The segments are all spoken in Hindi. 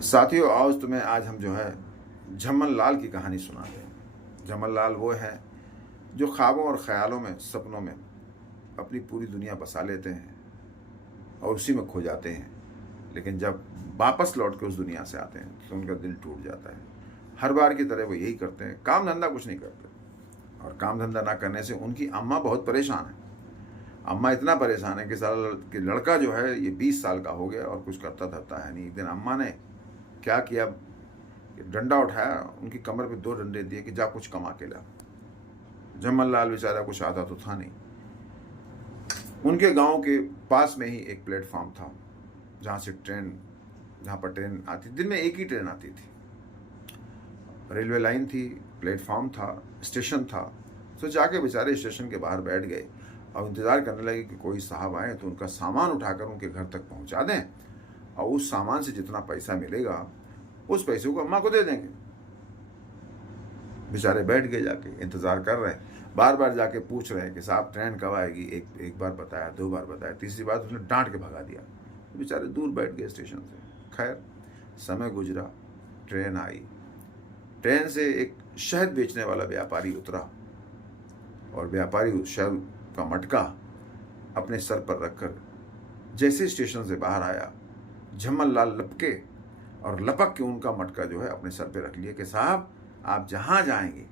साथियों, आज तुम्हें हम जो है झमन लाल की कहानी सुनाते हैं। झमन लाल वो है जो ख्वाबों और ख्यालों में, सपनों में अपनी पूरी दुनिया बसा लेते हैं और उसी में खो जाते हैं, लेकिन जब वापस लौट के उस दुनिया से आते हैं तो उनका दिल टूट जाता है। हर बार की तरह वो यही करते हैं, काम धंधा कुछ नहीं करते, और काम धंधा ना करने से उनकी अम्मा बहुत परेशान है। अम्मा इतना परेशान है कि साल कि लड़का जो है ये 20 साल का हो गया और कुछ करता धरता है नहीं। एक दिन अम्मा ने क्या किया, डंडा उठाया, उनकी कमर पे 2 डंडे दिए कि जा कुछ कमा के ला। झमन लाल बेचारा कुछ आता तो था नहीं। उनके गांव के पास में ही एक प्लेटफॉर्म था जहाँ पर ट्रेन आती, दिन में एक ही ट्रेन आती थी। रेलवे लाइन थी, प्लेटफॉर्म था, स्टेशन था। तो जाके बेचारे स्टेशन के बाहर बैठ गए और इंतज़ार करने लगे कि कोई साहब आए तो उनका सामान उठाकर उनके घर तक पहुंचा दें, और उस सामान से जितना पैसा मिलेगा उस पैसे को अम्मा को दे देंगे। बेचारे बैठ गए, जाके इंतज़ार कर रहे हैं, बार बार जाके पूछ रहे हैं कि साहब ट्रेन कब आएगी। एक बार बताया, 2 बार बताया, तीसरी बार उसने डांट के भगा दिया। बेचारे दूर बैठ गए स्टेशन से। खैर, समय गुजरा, ट्रेन आई। ट्रेन से एक शहद बेचने वाला व्यापारी उतरा और व्यापारी उस शहद का मटका अपने सर पर रखकर जैसे स्टेशन से बाहर आया, झमन लाल लपक के उनका मटका जो है अपने सर पे रख लिया कि साहब आप जहाँ जाएंगे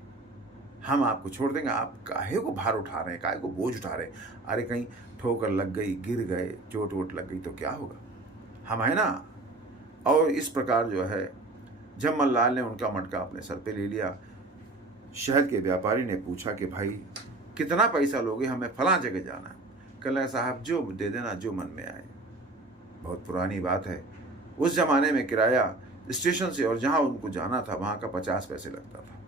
हम आपको छोड़ देंगे, आप काहे को भार उठा रहे हैं, काहे को बोझ उठा रहे हैं। अरे कहीं ठोकर लग गई, गिर गए, चोट वोट लग गई तो क्या होगा, हम है ना। और इस प्रकार जो है झमन लाल ने उनका मटका अपने सर पे ले लिया। शहर के व्यापारी ने पूछा कि भाई कितना पैसा लोगे, हमें फलां जगह जाना है। कहला साहब जो दे देना, जो मन में आए। बहुत पुरानी बात है, उस जमाने में किराया स्टेशन से और जहाँ उनको जाना था वहाँ का 50 पैसे लगता था।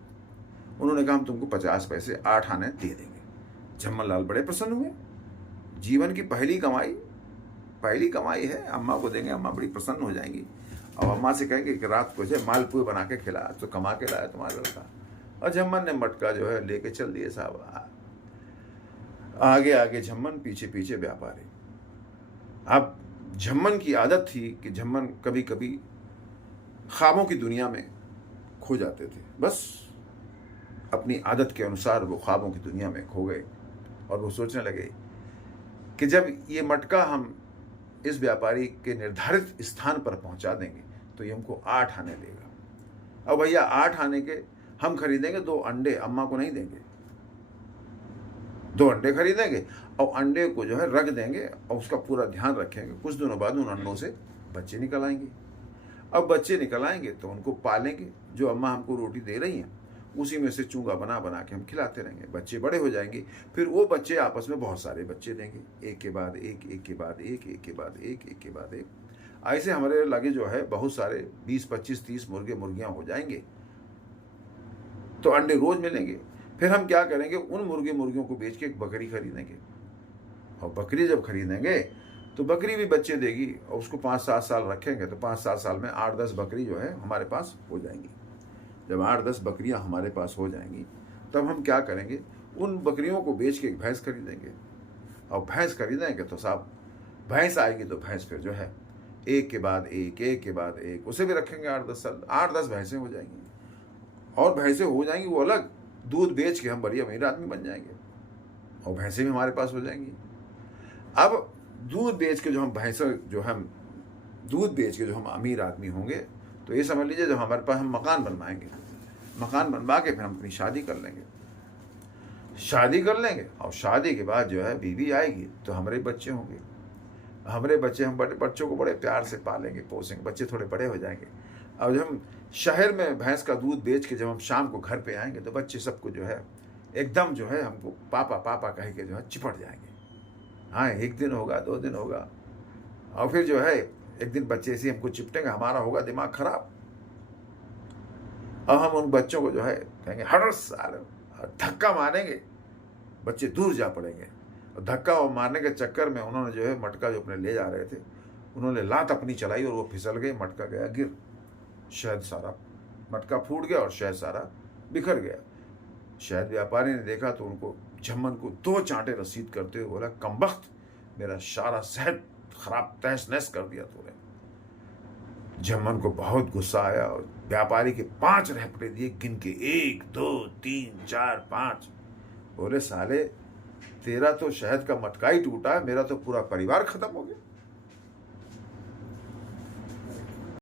उन्होंने कहा हम तुमको 50 पैसे 8 आने दे देंगे। झमन लाल बड़े प्रसन्न हुए। जीवन की पहली कमाई है, अम्मा को देंगे, अम्मा बड़ी प्रसन्न हो जाएंगी और अम्मा से कहेंगे कि रात को जो मालपुए बना के खिला, तो कमा के लाया तुम्हारा लड़का। और झमन ने मटका जो है लेके चल दिए साहब। आगे आगे झमन, पीछे पीछे व्यापारी। अब झमन की आदत थी कि झमन कभी कभी ख्वाबों की दुनिया में खो जाते थे। बस अपनी आदत के अनुसार वो ख्वाबों की दुनिया में खो गए और वो सोचने लगे कि जब ये मटका हम इस व्यापारी के निर्धारित स्थान पर पहुंचा देंगे तो ये हमको 8 आने देगा। अब भैया 8 आने के हम खरीदेंगे 2 अंडे, अम्मा को नहीं देंगे। 2 अंडे खरीदेंगे और अंडे को जो है रख देंगे और उसका पूरा ध्यान रखेंगे। कुछ दिनों बाद उन अंडों से बच्चे निकल आएंगे। अब बच्चे निकल आएंगे तो उनको पालेंगे, जो अम्मा हमको रोटी दे रही हैं उसी में से चूंगा बना बना के हम खिलाते रहेंगे। बच्चे बड़े हो जाएंगे, फिर वो बच्चे आपस में बहुत सारे बच्चे देंगे, एक के बाद एक, एक के बाद एक, एक के बाद एक, एक के बाद एक। ऐसे हमारे लगे जो है बहुत सारे 20, 25, 30 मुर्गे मुर्गियां हो जाएंगे, तो अंडे रोज मिलेंगे। फिर हम क्या करेंगे, उन मुर्गे मुर्गियों को बेच के एक बकरी खरीदेंगे, और बकरी जब खरीदेंगे तो बकरी भी बच्चे देगी और उसको 5-7 साल रखेंगे तो 5-7 साल में 8-10 बकरी जो है हमारे पास हो जाएंगी। जब 8-10 बकरियां हमारे पास हो जाएंगी तब हम क्या करेंगे, उन बकरियों को बेच के एक भैंस खरीदेंगे, और भैंस खरीदेंगे तो साहब भैंस आएगी तो भैंस फिर जो है एक के बाद एक, एक के बाद एक, उसे भी रखेंगे 8-10 साल, 8-10 भैंसें हो जाएंगी। और भैंसें हो जाएंगी वो अलग, दूध बेच के हम बड़ी अमीर आदमी बन जाएंगे और भैंसें भी हमारे पास हो जाएंगी। अब दूध बेच के जो हम दूध बेच के जो हम अमीर आदमी होंगे तो ये समझ लीजिए, जब हमारे पास हम मकान बनवाएंगे, मकान बनवा के फिर हम अपनी शादी कर लेंगे और शादी के बाद जो है बीवी आएगी तो हमारे बच्चे होंगे। हमारे बच्चे, हम बड़े बच्चों को बड़े प्यार से पालेंगे पोसेंगे, बच्चे थोड़े बड़े हो जाएंगे। अब जब हम शहर में भैंस का दूध बेच के जब हम शाम को घर पे आएंगे तो बच्चे सबको जो है एकदम जो है हमको पापा पापा कह के जो है चिपट जाएंगे। हाँ, 1 दिन होगा, 2 दिन होगा, और फिर जो है एक दिन बच्चे ऐसे हमको चिपटेंगे, हमारा होगा दिमाग खराब। अब हम उन बच्चों को जो है कहेंगे हट साले, धक्का मारेंगे, बच्चे दूर जा पड़ेंगे। और धक्का मारने के चक्कर में उन्होंने जो है मटका जो अपने ले जा रहे थे, उन्होंने लात अपनी चलाई और वो फिसल गए, मटका गया गिर, शहद सारा, मटका फूट गया और शहद सारा बिखर गया। शहद व्यापारी ने देखा तो उनको, झमन को 2 चांटे रसीद करते हुए बोला, कमबख्त, मेरा सारा शहद खराब तहस नहस कर दिया तूने। जमन को बहुत गुस्सा आया और व्यापारी के 5 रैपटे दिए, गिन के 1 2 3 4 5। बोले साले तेरा तो शहद का मटका ही टूटा है, मेरा तो पूरा परिवार खत्म हो गया।